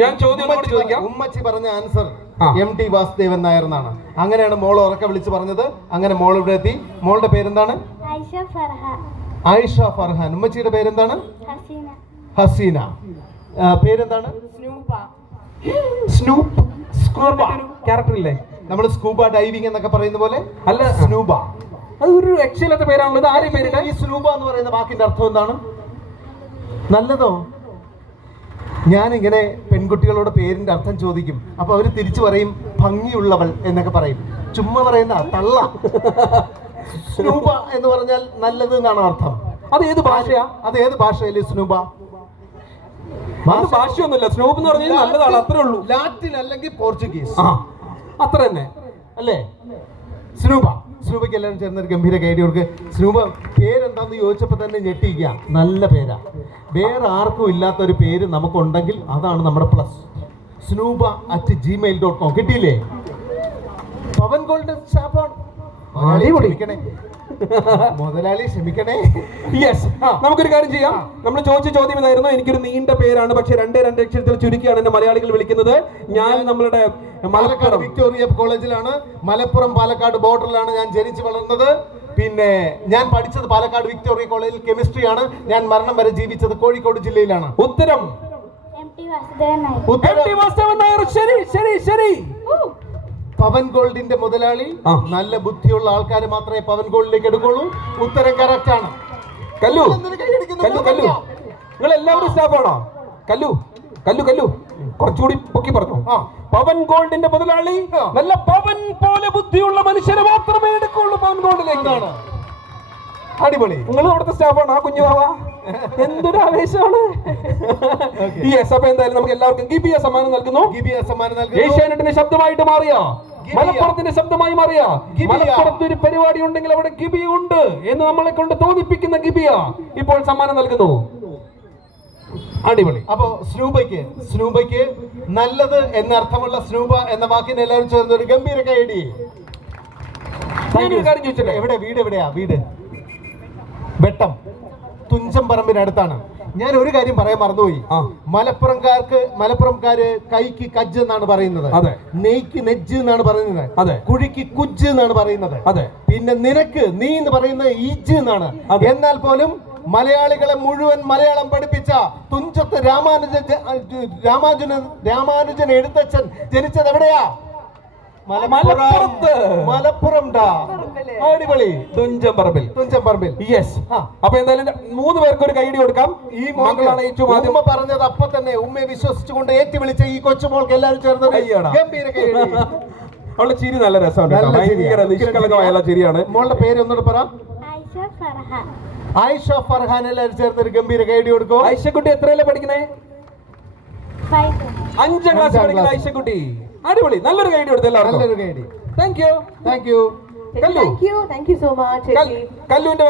ഞാൻ ചോദ്യം ചോദിക്കാം. ഉമ്മച്ചി പറഞ്ഞ answer M T Vasudevan Nair എന്നാണ്. അങ്ങനെയാണ് മോൾ ഉറക്കെ വിളിച്ച് പറഞ്ഞത്. അങ്ങനെ മോൾ ഇവിടെ എത്തി. മോളുടെ പേരെന്താണ്? ആയിഷ ഫർഹാൻ. ഉമ്മച്ചിയുടെ പേരെന്താണ്? ഹസീന. പേരെന്താണ്? Snoop scuba. ക്യാരക്ടർ ഇല്ലേ? നമ്മൾ സ്കൂബ ഡൈവിംഗ് എന്നൊക്കെ പറയുന്ന പോലെ അല്ല സ്നൂബ അതൊരു ഒരു രക്ഷയില്ലാത്ത പേരാണല്ലോ. ഇത് ആരെയും പേരിട്ട ഈ സ്നൂബ എന്ന് പറയുന്ന വാക്കിന്റെ അർത്ഥം എന്താണ്? നല്ലതോ? ഞാനിങ്ങനെ പെൺകുട്ടികളോട് പേരിന്റെ അർത്ഥം ചോദിക്കും. അപ്പൊ അവർ തിരിച്ചു പറയും ഭംഗിയുള്ളവൾ എന്നൊക്കെ പറയും. ചുമ്മാ പറയുന്ന തള്ള സ്നൂബ എന്ന് പറഞ്ഞാൽ നല്ലത് എന്നാണ് അർത്ഥം. അത് ഏത് ഭാഷയാ? അത് ഏത് ഭാഷയല്ലേ സ്നൂബ? ഭാഷയൊന്നുമില്ല. സ്നൂബ് എന്ന് പറഞ്ഞാൽ നല്ലതാണ് അത്രേ ഉള്ളൂ. ലാറ്റിൻ അല്ലെങ്കിൽ പോർച്ചുഗീസ്. അത്ര തന്നെ. അല്ലേ? സ്നൂബ. സ്നൂബയ്ക്ക് എല്ലാവരും ചേർന്ന് ഒരു ഗംഭീര കൊടുക്ക്. സ്നൂബ പേരെന്താന്ന് ചോദിച്ചപ്പോൾ തന്നെ ഞെട്ടിക്കുക. നല്ല പേരാ. വേറെ ആർക്കും ഇല്ലാത്ത ഒരു പേര് നമുക്കുണ്ടെങ്കിൽ അതാണ് നമ്മുടെ പ്ലസ് സ്നൂബ അറ്റ് ജിമെയിൽ ഡോട്ട് കോം കിട്ടിയില്ലേ? പവൻ ഗോൾഡ് മുതലാളി അടിപൊളി. മുതലാളി ക്ഷമിക്കണേ. യെസ് നമുക്കൊരു കാര്യം ചെയ്യാം. നമ്മൾ ചോദിച്ച ചോദ്യം ഇതായിരുന്നു. എനിക്കൊരു നീണ്ട പേരാണ്. പക്ഷെ രണ്ടേ രണ്ട് അക്ഷരത്തിൽ ചുരുക്കിയാണ് എന്നെ മലയാളികൾ വിളിക്കുന്നത്. ഞാൻ നമ്മളുടെ പാലക്കാട് മലപ്പുറം. വിക്ടോറിയ കോളേജിലാണ്. മലപ്പുറം പാലക്കാട് ബോർഡറിലാണ് ഞാൻ ജനിച്ചു വളർന്നത്. പിന്നെ ഞാൻ പഠിച്ചത് പാലക്കാട് വിക്ടോറിയ കോളേജിൽ കെമിസ്ട്രിയാണ് ഞാൻ മരണം വരെ ജീവിച്ചത് കോഴിക്കോട് ജില്ലയിലാണ്. ഉത്തരം. ശരി ശരി ശരി. പവൻ ഗോൾഡിന്റെ മുതലാളി. നല്ല ബുദ്ധിയുള്ള ആൾക്കാർ മാത്രമേ പവൻ ഗോൾഡിലേക്ക് എടുക്കുള്ളൂ. ഉത്തരം കറക്റ്റ് ആണ്. കല്ലു? കല്ലു കല്ലു നിങ്ങൾ എല്ലാവരും സ്റ്റാഫാണോ കല്ലു കല്ലു കല്ലു. കുറച്ചുകൂടി പൊക്കി പറഞ്ഞു. പവൻ ഗോൾഡിന്റെ മുതലാളി നല്ല പവൻ പോലെ ബുദ്ധിയുള്ള മനുഷ്യരെ മാത്രമേ എടുക്കുള്ളൂ പവൻ ഗോൾഡിലേക്ക്. അടിപൊളി. നിങ്ങൾ അവിടുത്തെ സ്റ്റാഫാണ് ആ കുഞ്ഞു ബാവ എന്തൊരു ആവേശമാണ്. എസ് എഫ് എന്തായാലും നമുക്ക് എല്ലാവർക്കും ഗിബിയ സമ്മാനം നൽകുന്നു. ഗിബിയ സമ്മാനം നൽകുന്നു. ഏഷ്യാനെറ്റിന്റെ ശബ്ദമായിട്ട് മാറിയ. മലപ്പുറത്തിന്റെ ശബ്ദമായി മാറിയ. മലപ്പുറത്ത് ഒരു പരിപാടി ഉണ്ടെങ്കിൽ അവിടെ ഗിബിയ ഉണ്ട് എന്ന് നമ്മളെ കൊണ്ട് തോന്നിപ്പിക്കുന്ന ഗിബിയ ഇപ്പോൾ സമ്മാനം നൽകുന്നു. അടിപൊളി. അപ്പോ സ്നൂബയ്ക്ക് സ്നൂബയ്ക്ക് നല്ലത് എന്നർത്ഥമുള്ള സ്നൂബ എന്ന വാക്കിന് എല്ലാവരും ചേർന്ന് ഒരു ഗംഭീര കൈ അടി എവിടെ? വീട് എവിടെയാ? വീട്. വെട്ടം. തുഞ്ചം പറമ്പിനടുത്താണ് ഞാൻ ഒരു കാര്യം പറയാൻ മറന്നുപോയി. മലപ്പുറംകാർക്ക് മലപ്പുറംകാര് കൈക്ക് കജ്ജ് എന്നാണ് പറയുന്നത്. അതെ. നെയ്ക്ക് നെജ്ജ് എന്നാണ് പറയുന്നത്. അതെ. കുഴിക്ക് കുജ്ജ് എന്നാണ് പറയുന്നത്. അതെ. പിന്നെ നിനക്ക് നീ എന്ന് പറയുന്നത് ഈജ് എന്നാണ്. എന്നാൽ പോലും മലയാളികളെ മുഴുവൻ മലയാളം പഠിപ്പിച്ച തുഞ്ചത്ത് രാമാനുജൻ രാമാനുജൻ രാമാനുജൻ എഴുത്തച്ഛൻ ജനിച്ചത് എവിടെയാ? മലപ്പുറത്ത്. മലപ്പുറം. ഡാ. അടിപൊളി. തുഞ്ചം പറമ്പിൽ തുഞ്ചൻ പറമ്പിൽ യെസ്. അപ്പൊ എന്തായാലും മൂന്ന് പേർക്ക് ഒരു കൈഡി കൊടുക്കാം. ഈ മകളാണ് ഏറ്റവും ആദ്യം. ഉമ്മ പറഞ്ഞത് അപ്പൊ തന്നെ ഉമ്മയെ വിശ്വസിച്ചുകൊണ്ട് ഏറ്റി വിളിച്ച ഈ കൊച്ചുമോൾക്ക് എല്ലാവരും ചേർന്ന് ഒരു ഗംഭീര കൈയടി. അവളുടെ ചിരി നല്ല രസമുണ്ട്. ഭയങ്കര നിഷ്കളങ്കമായുള്ള ചിരിയാണ്. മോളുടെ പേര് ഒന്നുകൂടെ പറ. ആയിഷ ഫർഹാൻ. എല്ലാവരും ചേർന്ന് ഒരു ഗംഭീര കൈഡി കൊടുക്കും. ആയിഷക്കുട്ടി എത്രയല്ലേ പഠിക്കണേ? ഫൈവ് അഞ്ചാം ക്ലാസ് പഠിക്കുന്ന class. അടിപൊളി. നല്ലൊരു കൈഡി കൊടുത്തു എല്ലാവർക്കും. നല്ലൊരു കൈഡി thank you thank you Kallu. Thank you. Thank you so കല്ലുവിന്റെ